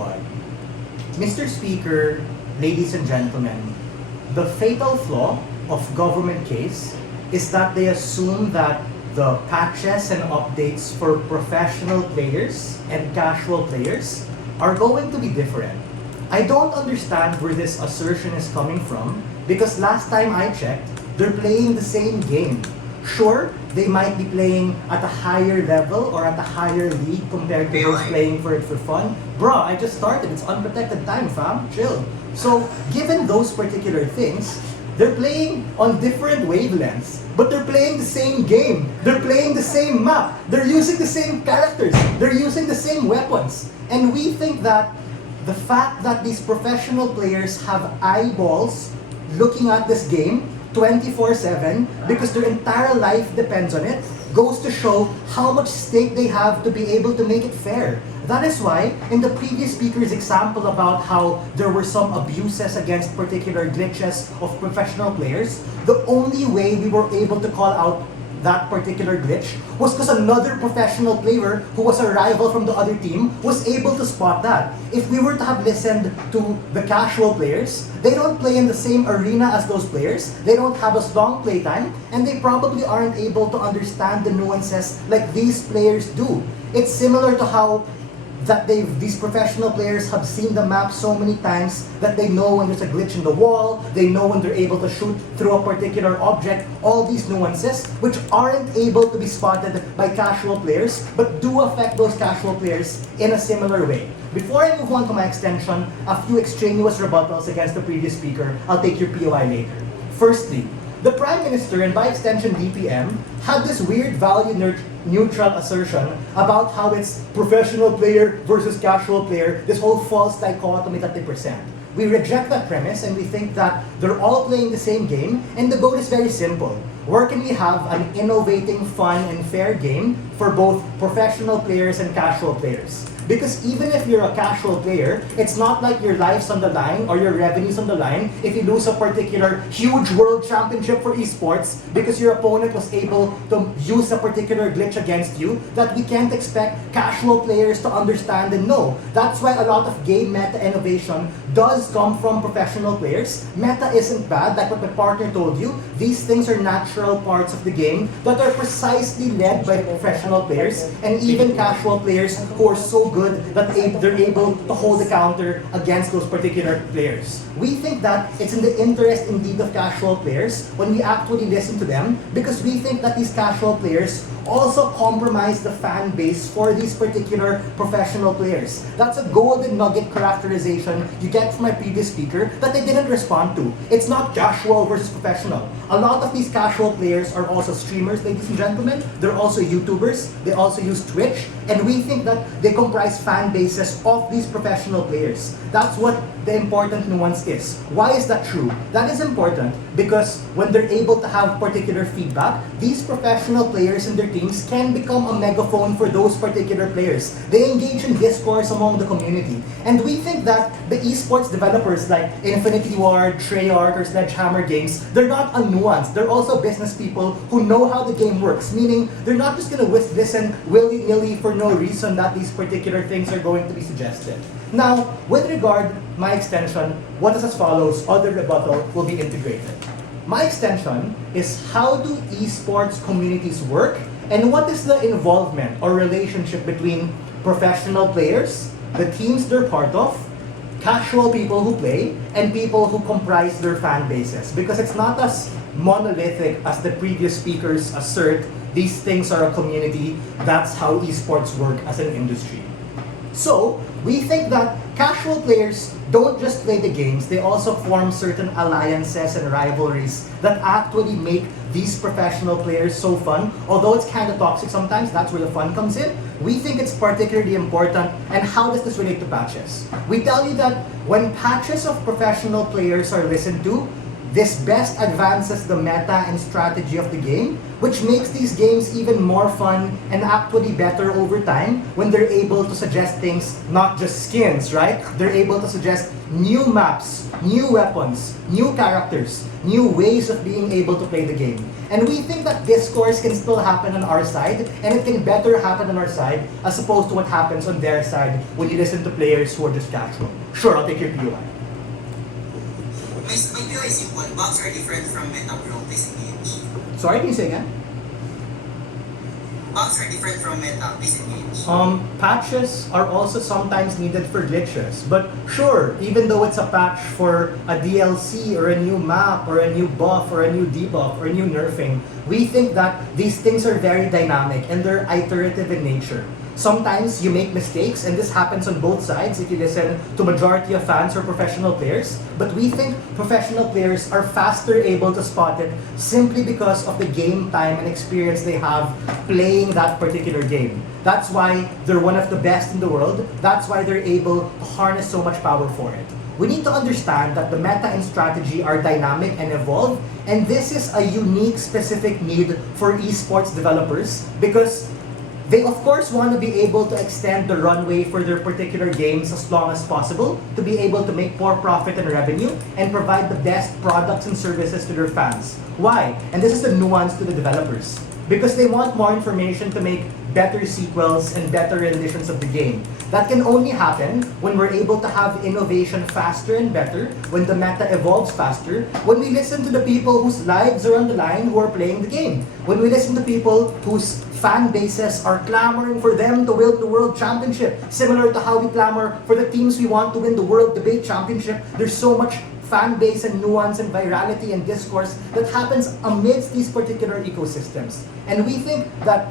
1. Mr. Speaker, ladies and gentlemen, the fatal flaw of government case is that they assume that the patches and updates for professional players and casual players are going to be different. I don't understand where this assertion is coming from because last time I checked, they're playing the same game. Sure, they might be playing at a higher level or at a higher league compared to those playing for it for fun. Bruh, I just started. It's unprotected time, fam. Chill. So, given those particular things, they're playing on different wavelengths, but they're playing the same game. They're playing the same map. They're using the same characters. They're using the same weapons. And we think that the fact that these professional players have eyeballs looking at this game 24/7 because their entire life depends on it goes to show how much stake they have to be able to make it fair. That is why, in the previous speaker's example about how there were some abuses against particular glitches of professional players, the only way we were able to call out that particular glitch was because another professional player who was a rival from the other team was able to spot that. If we were to have listened to the casual players, they don't play in the same arena as those players, they don't have as long playtime, and they probably aren't able to understand the nuances like these players do. It's similar to how these professional players have seen the map so many times that they know when there's a glitch in the wall, they know when they're able to shoot through a particular object, all these nuances which aren't able to be spotted by casual players but do affect those casual players in a similar way. Before I move on to my extension, a few extraneous rebuttals against the previous speaker. I'll take your POI later. Firstly, the Prime Minister, and by extension DPM, had this weird value neutral assertion about how it's professional player versus casual player, this whole false dichotomy 30%. We reject that premise and we think that they're all playing the same game, and the goal is very simple. Where can we have an innovating, fun, and fair game for both professional players and casual players? Because even if you're a casual player, it's not like your life's on the line or your revenue's on the line if you lose a particular huge world championship for esports because your opponent was able to use a particular glitch against you, that we can't expect casual players to understand and know. That's why a lot of game meta innovation does come from professional players. Meta isn't bad, like what my partner told you. These things are natural parts of the game that are precisely led by professional players and even casual players who are so good that they're able to hold the counter against those particular players. We think that it's in the interest indeed of casual players when we actually listen to them, because we think that these casual players also compromise the fan base for these particular professional players. That's a golden nugget characterization you get from my previous speaker that they didn't respond to. It's not casual versus professional. A lot of these casual players are also streamers, ladies and gentlemen. They're also YouTubers. They also use Twitch. And we think that they comprise fan bases of these professional players. That's what the important nuance is. Why is that true? That is important because when they're able to have particular feedback, these professional players and their teams can become a megaphone for those particular players. They engage in discourse among the community. And we think that the esports developers like Infinity Ward, Treyarch, or Sledgehammer Games, they're not unnuanced. They're also business people who know how the game works, meaning they're not just going to listen willy-nilly for no reason that these particular things are going to be suggested. Now, with regard my extension, what is as follows, other rebuttal will be integrated. My extension is how do esports communities work and what is the involvement or relationship between professional players, the teams they're part of, casual people who play, and people who comprise their fan bases. Because it's not as monolithic as the previous speakers assert. These things are a community. That's how esports work as an industry. So, we think that casual players don't just play the games, they also form certain alliances and rivalries that actually make these professional players so fun. Although it's kind of toxic sometimes, that's where the fun comes in. We think it's particularly important. And how does this relate to patches? We tell you that when patches of professional players are listened to, this best advances the meta and strategy of the game, which makes these games even more fun and actually better over time when they're able to suggest things, not just skins, right? They're able to suggest new maps, new weapons, new characters, new ways of being able to play the game. And we think that discourse can still happen on our side, and it can better happen on our side as opposed to what happens on their side when you listen to players who are just casual. Sure, I'll take your POI. My POI is simple. Bugs are different from meta bro. Please engage. Sorry, can you say again? Bugs are different from meta. Please engage. Patches are also sometimes needed for glitches. But sure, even though it's a patch for a DLC or a new map or a new buff or a new debuff or a new nerfing, we think that these things are very dynamic and they're iterative in nature. Sometimes you make mistakes, and this happens on both sides if you listen to majority of fans or professional players. But we think professional players are faster able to spot it simply because of the game time and experience they have playing that particular game. That's why they're one of the best in the world. That's why they're able to harness so much power for it. We need to understand that the meta and strategy are dynamic and evolve, and this is a unique, specific need for esports developers because they of course want to be able to extend the runway for their particular games as long as possible to be able to make more profit and revenue and provide the best products and services to their fans. Why? And this is the nuance to the developers. Because they want more information to make better sequels and better renditions of the game. That can only happen when we're able to have innovation faster and better, when the meta evolves faster, when we listen to the people whose lives are on the line who are playing the game, when we listen to people whose fan bases are clamoring for them to win the World Championship, similar to how we clamor for the teams we want to win the World Debate Championship. There's so much fan base and nuance and virality and discourse that happens amidst these particular ecosystems. And we think that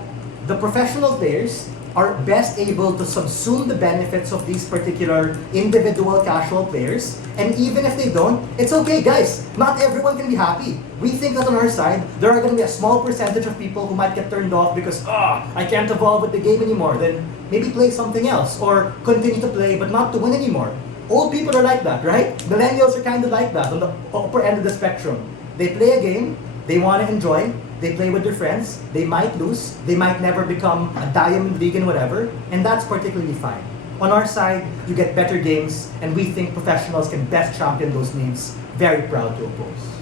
the professional players are best able to subsume the benefits of these particular individual casual players. And even if they don't, it's okay, guys. Not everyone can be happy. We think that on our side, there are going to be a small percentage of people who might get turned off because, I can't evolve with the game anymore. Then maybe play something else or continue to play but not to win anymore. Old people are like that, right? Millennials are kind of like that on the upper end of the spectrum. They play a game, they want to enjoy, they play with their friends, they might lose, they might never become a diamond league and whatever, and that's particularly fine. On our side, you get better games, and we think professionals can best champion those names. Very proud to oppose.